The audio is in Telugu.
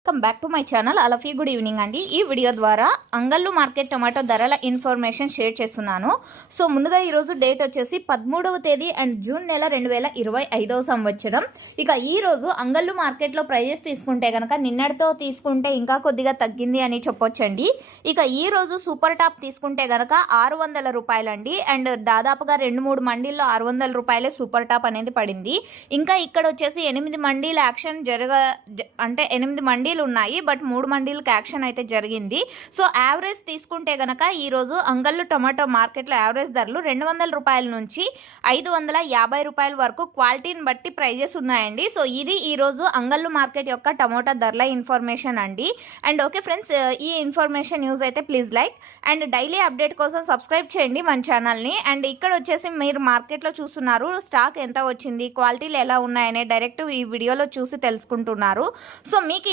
Welcome back to my channel. All of you good evening అండి. ఈ వీడియో ద్వారా అంగళ్ళు మార్కెట్ టొమాటో ధరల ఇన్ఫర్మేషన్ షేర్ చేస్తున్నాను. సో ముందుగా ఈరోజు డేట్ వచ్చేసి 13వ తేదీ అండ్ జూన్ నెల 2025వ సంవత్సరం. ఇక ఈరోజు అంగళ్ళు మార్కెట్లో ప్రైజెస్ తీసుకుంటే కనుక నిన్నటితో తీసుకుంటే ఇంకా కొద్దిగా తగ్గింది అని చెప్పొచ్చండి. ఇక ఈరోజు సూపర్ టాప్ తీసుకుంటే కనుక 600 రూపాయలండి. అండ్ దాదాపుగా 2-3 మండీల్లో 600 రూపాయలే సూపర్ టాప్ అనేది పడింది. ఇంకా ఇక్కడ వచ్చేసి 8 మండీల యాక్షన్ అంటే 8 మండీలు ఉన్నాయి, బట్ 3 మండీలకు యాక్షన్ అయితే జరిగింది. సో యావరేజ్ తీసుకుంటే గనక ఈరోజు అంగళ్ళు టొమాటో మార్కెట్లో యావరేజ్ ధరలు 200 రూపాయల నుంచి 550 రూపాయల వరకు క్వాలిటీని బట్టి ప్రైజెస్ ఉన్నాయండి. సో ఇది ఈరోజు అంగళ్ళు మార్కెట్ యొక్క టమోటా ధరల ఇన్ఫర్మేషన్ అండి. అండ్ ఓకే ఫ్రెండ్స్, ఈ ఇన్ఫర్మేషన్ న్యూస్ అయితే please like and daily update కోసం సబ్స్క్రైబ్ చేయండి మన ఛానల్ని. అండ్ ఇక్కడ వచ్చేసి మీరు మార్కెట్లో చూస్తున్నారు స్టాక్ ఎంత వచ్చింది, క్వాలిటీలు ఎలా ఉన్నాయనే డైరెక్ట్ ఈ వీడియోలో చూసి తెలుసుకుంటున్నారు. సో మీకు